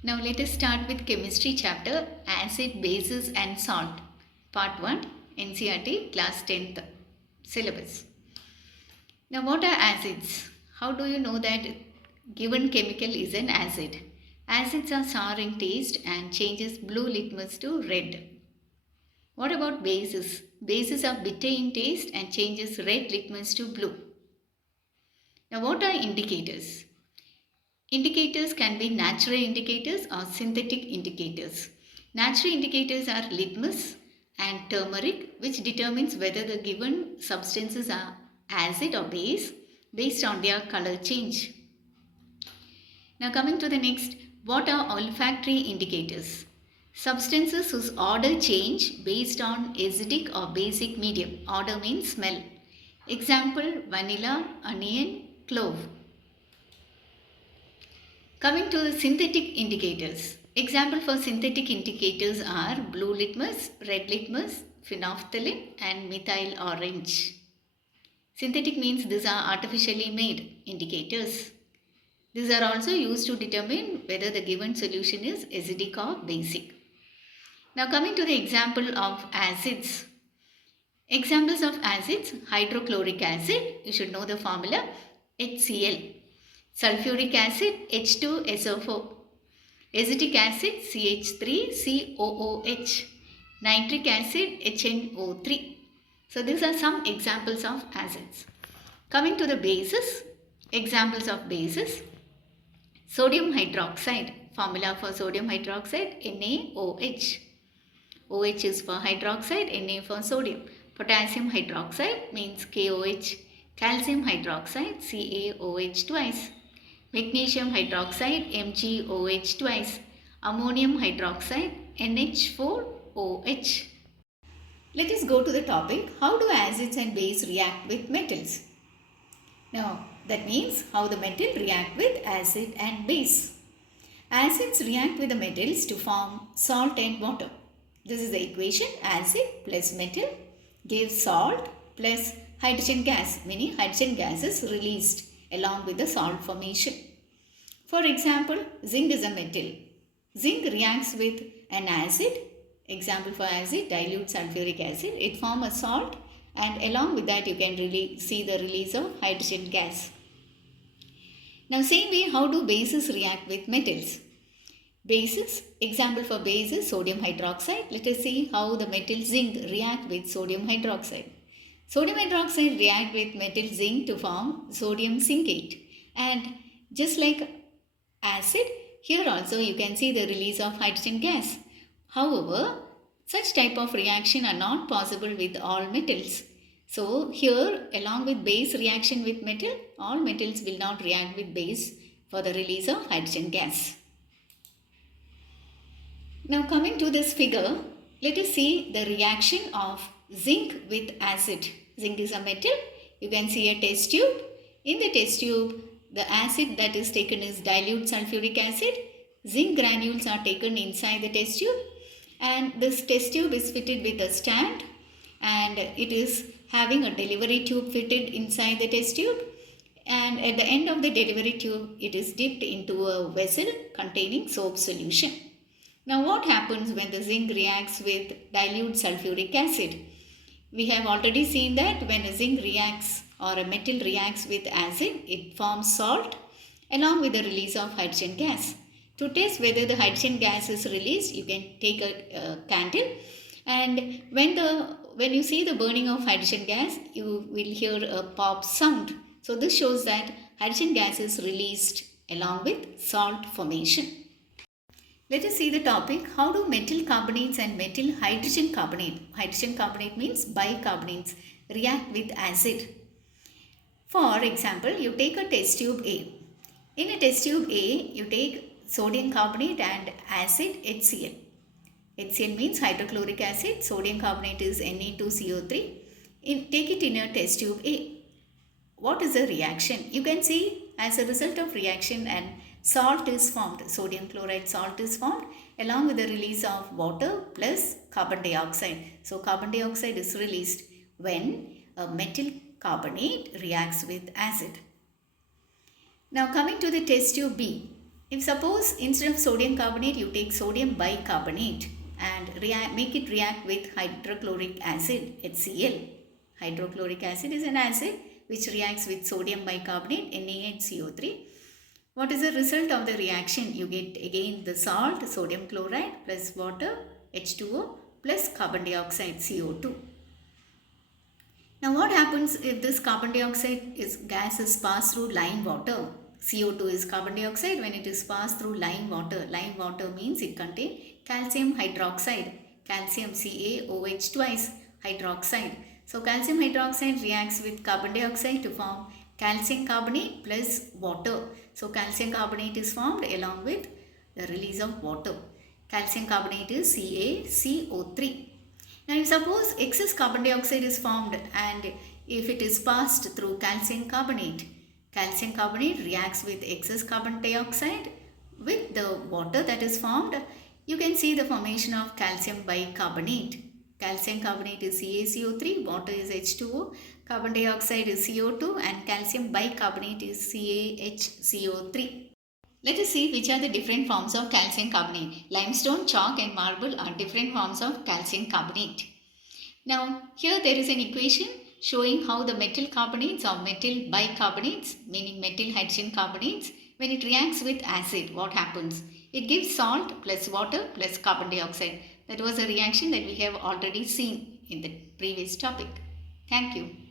Now let us start with chemistry chapter acid, bases and salt. Part 1 NCERT class 10th syllabus. Now what are acids? How do you know that given chemical is an acid? Acids are sour in taste and changes blue litmus to red. What about bases? Bases are bitter in taste and changes red litmus to blue. Now what are indicators? Indicators can be natural indicators or synthetic indicators. Natural indicators are litmus and turmeric, which determines whether the given substances are acid or base based on their color change. Now coming to the next, what are olfactory indicators? Substances whose odor change based on acidic or basic medium. Odor means smell. Example, vanilla, onion, clove. Coming to the synthetic indicators. Example for synthetic indicators are blue litmus, red litmus, phenolphthalein and methyl orange. Synthetic means these are artificially made indicators. These are also used to determine whether the given solution is acidic or basic. Now coming to the example of acids. Examples of acids, hydrochloric acid, you should know the formula, HCl. Sulfuric acid, H2SO4. Acetic acid, CH3COOH. Nitric acid, HNO3. So these are some examples of acids. Coming to the bases, examples of bases. Sodium hydroxide, formula for sodium hydroxide, NaOH. OH is for hydroxide, Na for sodium. Potassium hydroxide means KOH. Calcium hydroxide, CaOH twice. Magnesium hydroxide, MgOH twice. Ammonium hydroxide, NH4OH. Let us go to the topic, how do acids and base react with metals? Now, that means how the metal react with acid and base. Acids react with the metals to form salt and water. This is the equation, acid plus metal gives salt plus hydrogen gas, meaning hydrogen gas is released along with the salt formation. For example, zinc is a metal. Zinc reacts with an acid. Example for acid, dilute sulfuric acid. It forms a salt and along with that you can see the release of hydrogen gas. Now same way, how do bases react with metals? Bases, example for bases, sodium hydroxide. Let us see how the metal zinc react with sodium hydroxide. Sodium hydroxide react with metal zinc to form sodium zincate. And just like acid, here also you can see the release of hydrogen gas. However, such type of reaction are not possible with all metals. So here along with base reaction with metal, all metals will not react with base for the release of hydrogen gas. Now coming to this figure, let us see the reaction of zinc with acid. Zinc is a metal. You can see a test tube. In the test tube, the acid that is taken is dilute sulfuric acid. Zinc granules are taken inside the test tube. And this test tube is fitted with a stand. And it is having a delivery tube fitted inside the test tube. And at the end of the delivery tube, it is dipped into a vessel containing soap solution. Now what happens when the zinc reacts with dilute sulfuric acid? We have already seen that when a zinc reacts or a metal reacts with acid, it forms salt along with the release of hydrogen gas. To test whether the hydrogen gas is released, you can take a candle, and when you see the burning of hydrogen gas, you will hear a pop sound. So this shows that hydrogen gas is released along with salt formation. Let us see the topic, how do metal carbonates and metal hydrogen carbonate means bicarbonates, react with acid. For example, you take a test tube A. In a test tube A, you take sodium carbonate and acid HCl. HCl means hydrochloric acid, sodium carbonate is Na2CO3. Take it in a test tube A. What is the reaction? You can see as a result of reaction and salt is formed, sodium chloride salt is formed along with the release of water plus carbon dioxide. So carbon dioxide is released when a metal carbonate reacts with acid. Now coming to the test tube B. If suppose instead of sodium carbonate you take sodium bicarbonate and make it react with hydrochloric acid HCl. Hydrochloric acid is an acid which reacts with sodium bicarbonate NaHCO3. What is the result of the reaction? You get again the salt sodium chloride plus water H2O plus carbon dioxide CO2. Now what happens if this carbon dioxide gas is passed through lime water? CO2 is carbon dioxide when it is passed through lime water. Lime water means it contains calcium hydroxide, calcium CaOH twice hydroxide. So calcium hydroxide reacts with carbon dioxide to form calcium carbonate plus water. So calcium carbonate is formed along with the release of water. Calcium carbonate is CaCO3. Now if suppose excess carbon dioxide is formed and if it is passed through calcium carbonate reacts with excess carbon dioxide with the water that is formed, you can see the formation of calcium bicarbonate. Calcium carbonate is CaCO3, water is H2O, carbon dioxide is CO2 and calcium bicarbonate is CaHCO3. Let us see which are the different forms of calcium carbonate. Limestone, chalk and marble are different forms of calcium carbonate. Now here there is an equation showing how the metal carbonates or metal bicarbonates, meaning metal hydrogen carbonates, when it reacts with acid, what happens? It gives salt plus water plus carbon dioxide. That was a reaction that we have already seen in the previous topic. Thank you.